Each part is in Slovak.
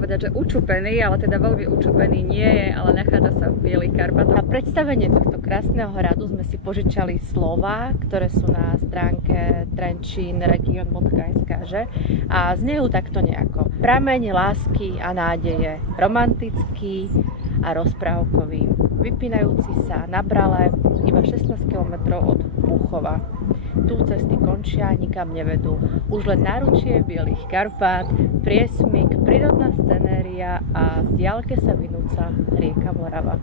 povedať, že učupený, ale teda veľmi učupený nie je, ale nachádza sa v Bielých Karpatoch. Na predstavenie tohto krásneho hradu sme si požičali slova, ktoré sú na stránke trenchinregion.sk, že? A znejú takto nejako. Prameň lásky a nádeje, romantický a rozprávkový, vypínajúci sa na Brale, iba 16 km od Púchova. Tu cesty končia, nikam nevedú. Už len náručie Bielých Karpát, priesmyk, prírodná scenéria a v diaľke sa vynúca rieka Morava.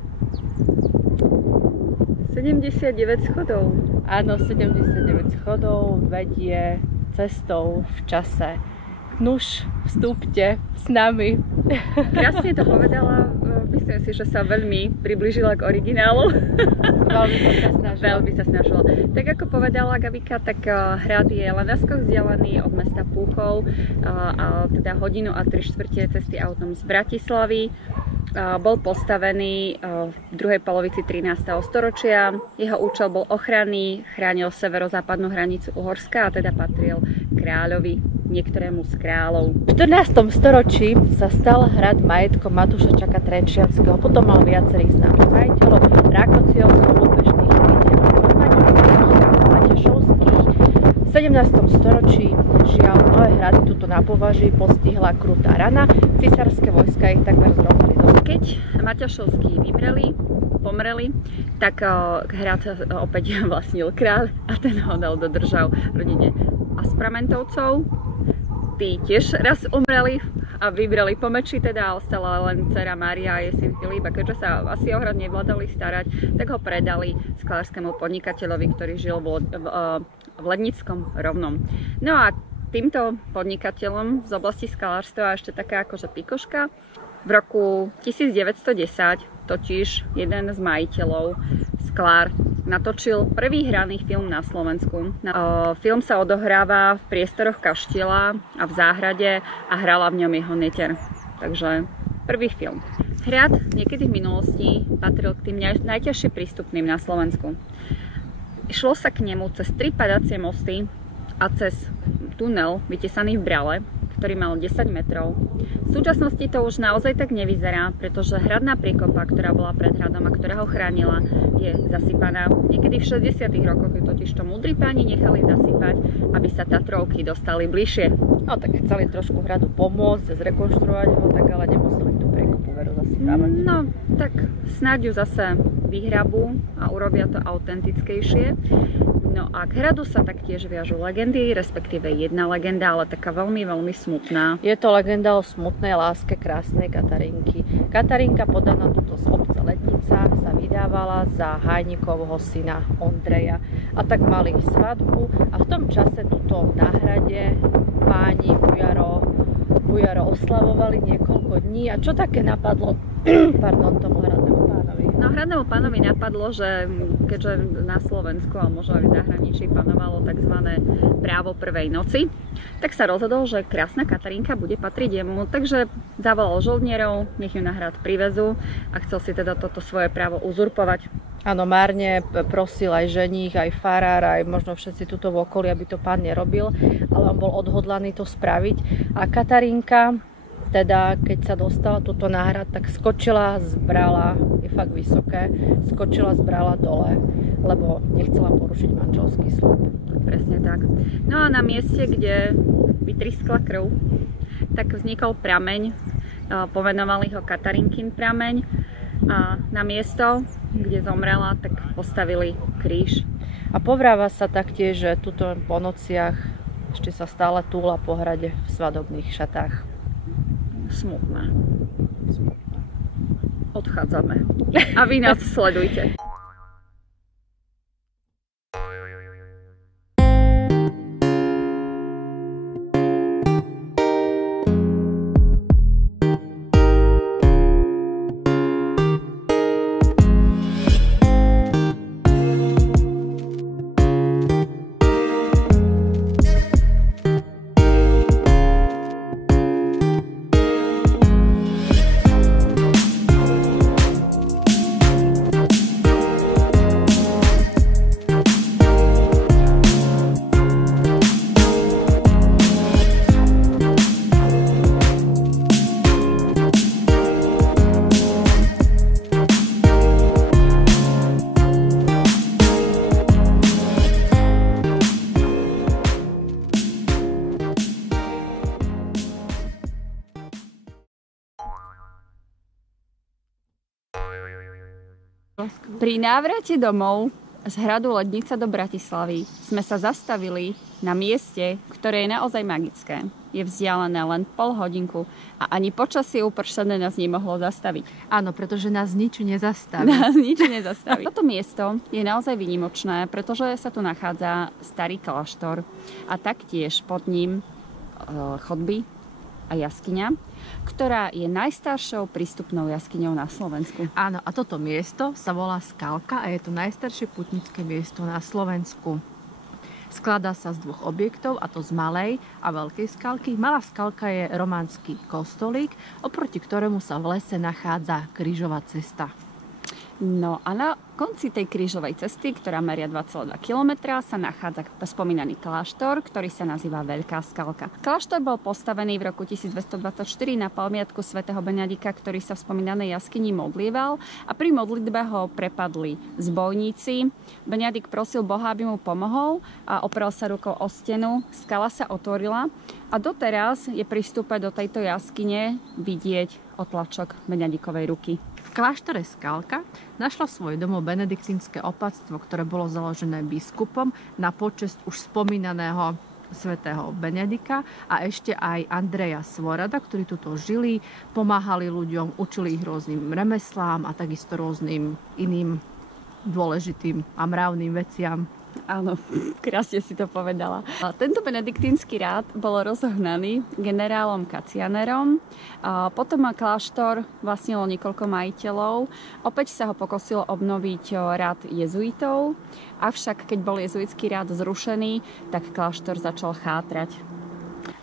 79 schodov. Áno, 79 schodov vedie cestou v čase. Nuž, vstúpte s nami. Krásne to povedala. Myslím si, že sa veľmi priblížila k originálu. Veľmi sa snažila. Tak ako povedala Gabika, tak hrad je len na skok vzdialený od mesta Púchov, a teda hodinu a 3/4 cesty autom z Bratislavy. Bol postavený v druhej polovici 13. storočia. Jeho účel bol ochranný, chránil severozápadnú hranicu Uhorska a teda patril kráľovi, niektorému z kráľov. V 14. storočí sa stal hrad majetkom Matúša Čaka Trenčianskeho, potom mal viacerých známych majiteľov, Rákociovcov, Lúpešných, Matešovských. V 17. storočí žiaľ mnohé hrady tuto na považí postihla krutá rana, cisárske vojska ich takmer zrozali. Keď Matešovskí pomreli, tak hrad opäť vlastnil kráľ a ten ho dodržal rodine Aspramentovcov. Tí tiež raz umreli a vybrali po meči, teda ostala len dcera Mária a jej syn Filip, a keďže sa asi o hrad nevládali starať, tak ho predali sklárskému podnikateľovi, ktorý žil v Lednickom Rovnom. No a týmto podnikateľom z oblasti skalárstva ešte taká akože pikoška. V roku 1910 totiž jeden z majiteľov, sklár, natočil prvý hraný film na Slovensku. Film sa odohráva v priestoroch kaštieľa a v záhrade a hrala v ňom jeho neter. Takže prvý film. Hrad niekedy v minulosti patril k tým najťažšie prístupným na Slovensku. Šlo sa k nemu cez 3 padacie mosty a cez tunel vytesaný v Brale, ktorý mal 10 metrov. V súčasnosti to už naozaj tak nevyzerá, pretože hradná priekopa, ktorá bola pred hradom a ktorá ho chránila, je zasypaná. Niekedy v 60. rokoch ju totižto múdri páni nechali zasypať, aby sa Tatrovky dostali bližšie. No tak chceli trošku hradu pomôcť, zrekonštruovať ho, tak ale nemuseli tú priekopu veru zasypávať. No, tak snáď ju zase vyhrabú a urobia to autentickejšie. No a k hradu sa taktiež viažú legendy, respektíve jedna legenda, ale taká veľmi, veľmi smutná. Je to legenda o smutnej láske krásnej Katarínky. Katarínka, podaná tuto z obce Letnica, sa vydávala za Hajnikovho syna Ondreja. A tak mali svadbu a v tom čase tuto na hrade páni Bujaro oslavovali niekoľko dní. A čo také napadlo tomu hradnému pánovi? No hradnému pánovi napadlo, že keďže na Slovensku a možno aj v zahraničí panovalo tzv. Právo prvej noci, tak sa rozhodol, že krásna Katarínka bude patriť jemu, takže zavolal žoldnierov, nech ju na hrad privezú a chcel si teda toto svoje právo uzurpovať. Áno, márne prosil aj ženích, aj farár, aj možno všetci tuto v okolí, aby to pán nerobil, ale on bol odhodlaný to spraviť. A Katarínka, teda keď sa dostala tuto na hrad, tak skočila z Brala, je fakt vysoké, skočila z Brala dole, lebo nechcela porušiť manželský sľub. Presne tak. No a na mieste, kde vytriskla krv, tak vznikol prameň, pomenovali ho Katarínkin prameň a na miesto, kde zomrela, tak postavili kríž. A povráva sa taktiež, že tuto po nociach ešte sa stále túla po hrade v svadobných šatách. Smutné. Odchádzame. A vy nás sledujte. Pri návrate domov z hradu Lednica do Bratislavy sme sa zastavili na mieste, ktoré je naozaj magické. Je vzdialené len pol hodinku a ani počasie upršané nás nemohlo zastaviť. Áno, pretože nás nič nezastaví. Toto miesto je naozaj výnimočné, pretože sa tu nachádza starý kláštor a taktiež pod ním chodby a jaskyňa, ktorá je najstaršou prístupnou jaskyňou na Slovensku. Áno, a toto miesto sa volá Skalka a je to najstaršie putnické miesto na Slovensku. Skladá sa z dvoch objektov, a to z Malej a Veľkej Skalky. Malá Skalka je románsky kostolík, oproti ktorému sa v lese nachádza krížová cesta. No a na konci tej krížovej cesty, ktorá meria 2,2 km, sa nachádza spomínaný kláštor, ktorý sa nazýva Veľká Skalka. Kláštor bol postavený v roku 1224 na pamiatku svätého Benedika, ktorý sa v spomínanej jaskyni modlieval a pri modlitbe ho prepadli zbojníci. Benedik prosil Boha, aby mu pomohol a oprel sa rukou o stenu. Skala sa otvorila a doteraz je pri vstupe do tejto jaskyne vidieť otlačok Benedikovej ruky. V kláštore Skalka našlo svoj domov benediktínske opatstvo, ktoré bolo založené biskupom na počesť už spomínaného svätého Benedika a ešte aj Andreja Svorada, ktorí tuto žili, pomáhali ľuďom, učili ich rôznym remeslám a takisto rôznym iným dôležitým a mravným veciam. Áno, krásne si to povedala. Tento benediktínsky rád bol rozohnaný generálom Kacianerom. Potom kláštor vlastnilo niekoľko majiteľov. Opäť sa ho pokúsilo obnoviť rád jezuitov. Avšak keď bol jezuitský rád zrušený, tak kláštor začal chátrať.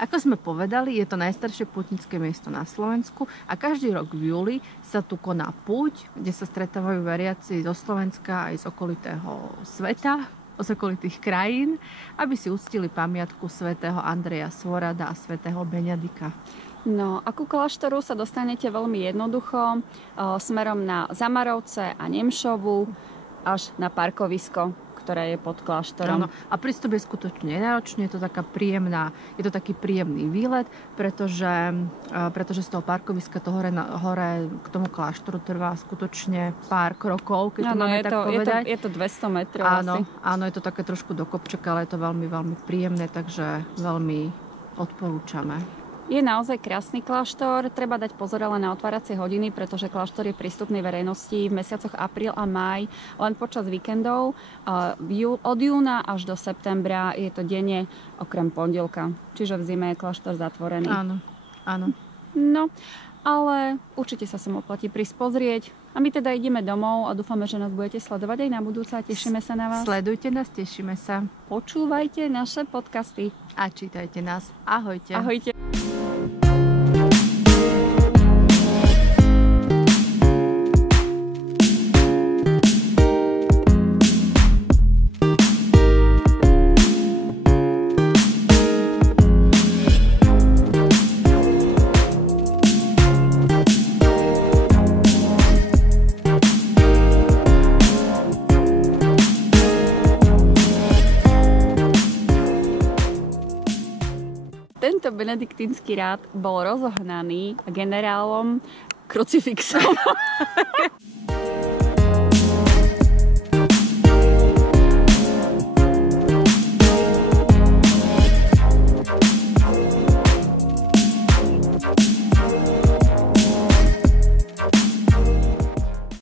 Ako sme povedali, je to najstaršie pútnické miesto na Slovensku a každý rok v júli sa tu koná púť, kde sa stretávajú veriaci zo Slovenska aj z okolitého sveta, z okolitých krajín, aby si uctili pamiatku svätého Andreja Svorada a svätého Benedika. No a ku kláštoru sa dostanete veľmi jednoducho smerom na Zamarovce a Nemšovu až na parkovisko, ktoré je pod kláštorom. Áno. A prístup je skutočne nenáročný, je to taký príjemný výlet, pretože z toho parkoviska to hore k tomu kláštoru trvá skutočne pár krokov, keď to máme tak povedať. Je to 200 metrov áno, asi. Áno, je to také trošku do kopčeka, ale je to veľmi, veľmi príjemné, takže veľmi odporúčame. Je naozaj krásny kláštor, treba dať pozor ale na otváracie hodiny, pretože kláštor je prístupný verejnosti v mesiacoch apríl a máj len počas víkendov. Od júna až do septembra je to denne okrem pondelka, čiže v zime je kláštor zatvorený. Áno, áno. No, ale určite sa sem oplatí prísť pozrieť. A my teda ideme domov a dúfame, že nás budete sledovať aj na budúce a tešíme sa na vás. Sledujte nás, tešíme sa. Počúvajte naše podcasty. A čítajte nás. Ahojte. Ahojte. Tento benediktínsky rád bol rozohnaný generálom Krucifixom.